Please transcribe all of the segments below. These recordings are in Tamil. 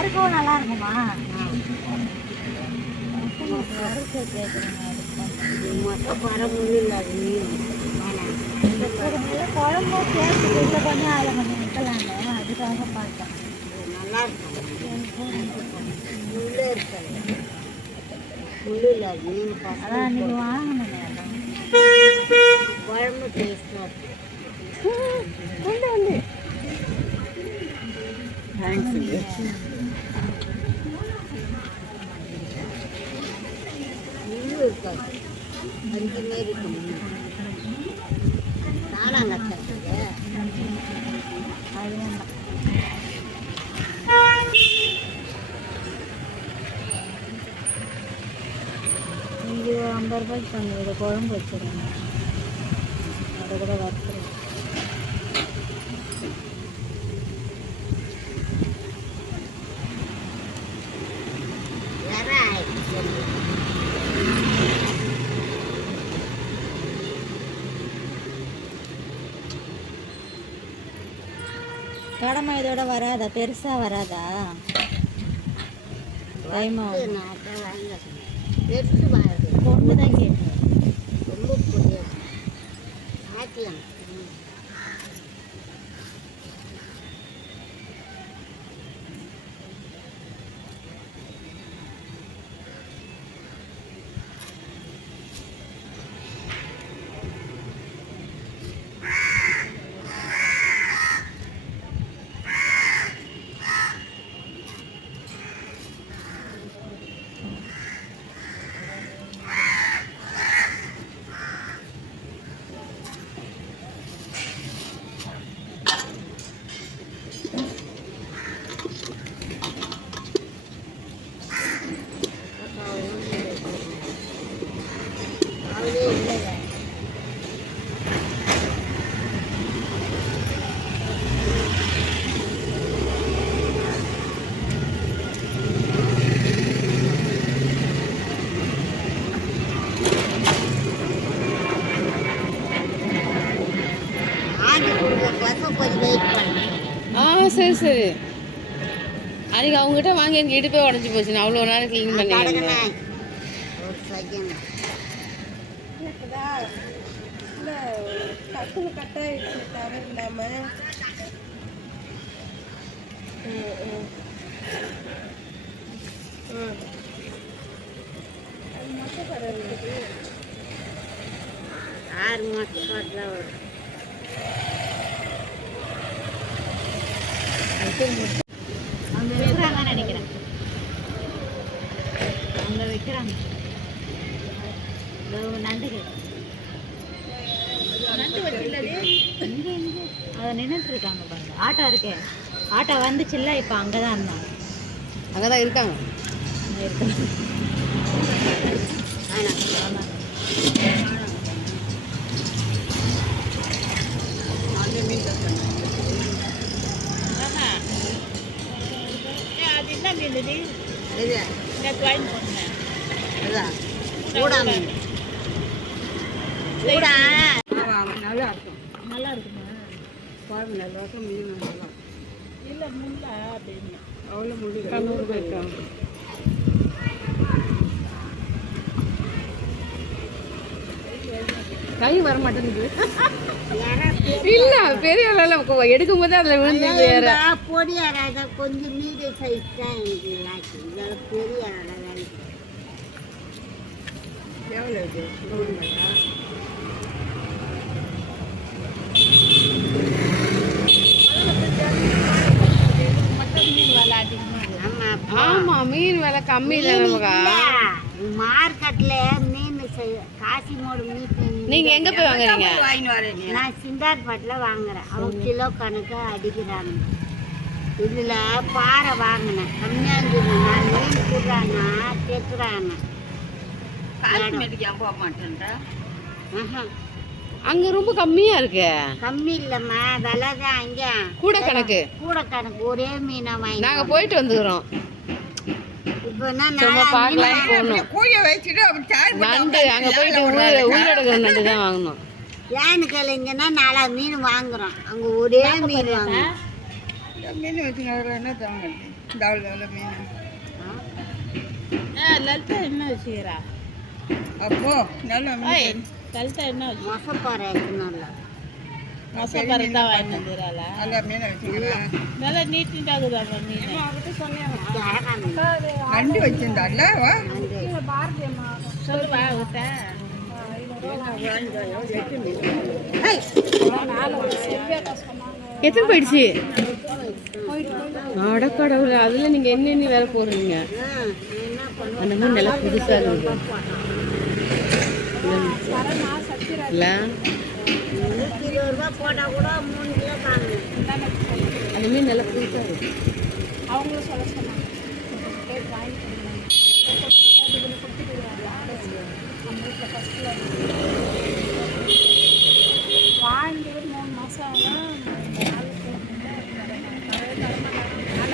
வறுக்கவும் நல்லா இருக்குமா? மட்டும் பரமும் இல்லை அது மீன். குழம்பும் சேர்த்து கொஞ்சம் கொஞ்சம் அதில் கொஞ்சம் வைக்கலாங்க, அதுக்காக பார்த்தேன். நல்லா இருக்கும். முள்ளே இருக்காது, முள்ளு இல்லை மீன். அதான் நீங்கள் வாங்கணும், குழம்பு டேஸ்ட்டாக இருக்கும். வந்து தேங்க்ஸ். முள்ளு இருக்காது, அஞ்சு மாரி இருக்கும். நானாங்க அது வேண்டாம். இது 50 ரூபாய்க்கு பண்ணி இதை குழம்பு வச்சுருங்க, அதை கூட வறுத்துருங்க. கடமை இதோட வராதா, பெருசா வராதா? பொண்ணு தான் கேட்டேன். ரொம்ப பொடியா ஆக்கலாம். சரி சரி. அன்றைக்கி அவங்ககிட்ட வாங்கி எனக்கு இடுப்பே உடஞ்சி போச்சு, அவ்வளோ நேரம் க்ளீன் பண்ணிக்கிறேன். டக்குனு கட்டாயிடுச்சு தவிர இல்லாமல். ஆறு மாதம் பாட்டுலாம் வரும். அங்கே வைக்கிறாங்க நினைக்கிறேன், அங்கே வைக்கிறாங்க. நண்டு அதை நின்றுட்டு இருக்காங்க பாருங்க. ஆட்டோ இருக்கே, ஆட்டோ வந்துச்சுல்ல, இப்போ அங்கே தான் இருந்தாங்க. அங்கே தான் இருக்காங்க. அங்கே இருக்காங்க. அது என்ன மீன் இது? நேற்று வாங்கி போனேன். அதான் கூடா மீன். கூடா நல்லா இருக்கும். நல்லா இருக்குமா? குழம்பு நல்லா இருக்கும், மீன் நல்லா இல்லை முள்ளா அப்படின்னு அவ்வளோ முள்ளு 100 ரூபாய்க்கு. கை வர மாட்டேங்குது. இல்ல பெரிய அளவுல எடுக்கும் போது அதுல விழுந்து வேற பொடியாராத கொஞ்சம் மீடியம் சைஸ் தான் எனக்கு லாக்கி. இதெல்லாம் பெரிய அளவு. எவ்வளோ இது? 100 ரூபாயா? ஆமா, மீன் விலை கம்மி இல்லை நமக்கா. மார்க்கெட்ல மீன் காசி மோடு மீன். நீங்க எங்க போய் வாங்குறீங்க? நான் சிந்தார்பட்டில் வாங்குறேன். அவங்க கிலோ கணக்கு அடிக்கிறாங்க. இதுல பாறை வாங்கினேன், கம்மியா இருந்தது. நான் மீன் கூடுறான்னா கேட்குறாங்க. போக மாட்டேன். அங்க ரொம்ப கம்மியா இருக்கு. கம்மி இல்லம்மா, விலை தான் அங்க கூட கணக்கு. கூட கணக்கு ஒரே மீனை வாங்கி நாங்க போயிட்டு வந்துக்கிறோம். இப்போ சும்மா பார்க்கலாம் போகணும். நண்டு அங்க போயிட்டு உயிரோட நண்டு தான் வாங்கணும். ஏன்னு கேளுங்கன்னா 4 மீன் வாங்குறோம், அங்க ஒரே மீன் வாங்கணும். மீன் வச்சுக்கிறதுல என்ன தாங்க இந்த அவ்வளோ மீன் லலிதா என்ன வச்சுக்கிறா அப்போ நல்ல மீன் லலிதா என்ன மொசப்பாறை இருக்குனால மொசப்பாறை தான் வாங்கிட்டு வந்துடுறாளா நல்ல மீனை வச்சுக்கிறேன் நல்லா நீட்டாகுதா மீன் நண்டு வச்சிருந்தால வா சொல்லுவா அவட்ட எத்தனை போயிடுச்சு அடக்கடவுள அதில் நீங்கள் என்ன வேலை போடுறீங்க அந்த மாதிரி நல்லா புதுசாக இருக்குது இல்லை 120 ரூபா போட்டால் கூட 3 கிலோ காணும். அந்த மீன் நல்லா புதுசாக இருக்கு அவங்களும் சொல்ல சொன்னாங்க வாங்கி 3 மாதம்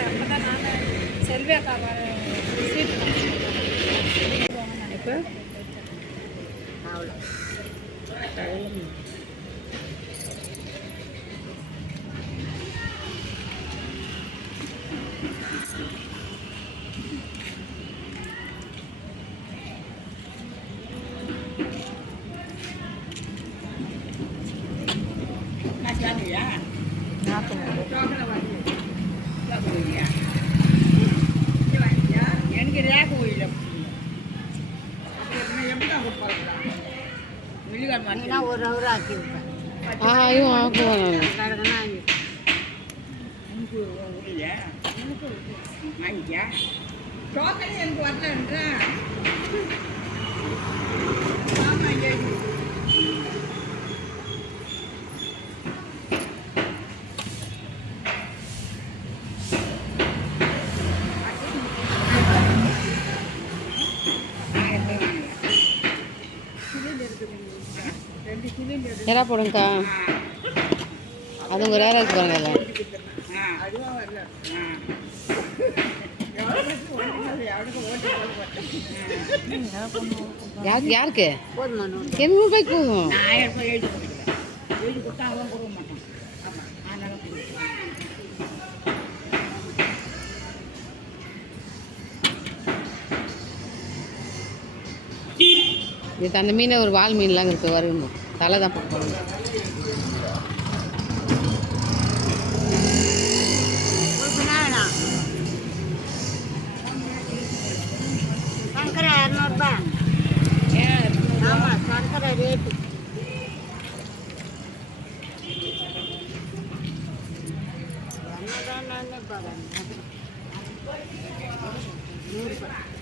அப்போ தான் நான் செல்வியாக்கா இப்போ அவ்வளோ எனக்கு ரேக கோயில் எப்படி தான் கொடுப்பாங்களா வெளிக்கால் நீனா 1 ஹவர் ஆக்கியிருப்பேன். ஐயோ ஆக்குவேன் கிடக்குன்னா வாங்கியா டோக்கன் எனக்கு வரலன்றேன் எறா போடுங்கக்கா அது உங்கள் ரேராக இருக்கு பாருங்க அதுவா வரல யாருக்கு போதுமா 200 ரூபாய்க்கு போகும் 1000 ரூபாய் எழுதி கொடுக்குறேன் எழுதி கொடுத்தா அவன் கொடுக்க மாட்டான் ஆமாம் அதனால இது அந்த மீனை ஒரு வால் மீன்லாம் இருக்குது வருங்க தலை தான் போட்டு சங்கரை 200 ரூபாய். ஆமாம் சங்கரை ரேட்டு என்னதான் பாருங்க 100 ரூபாய்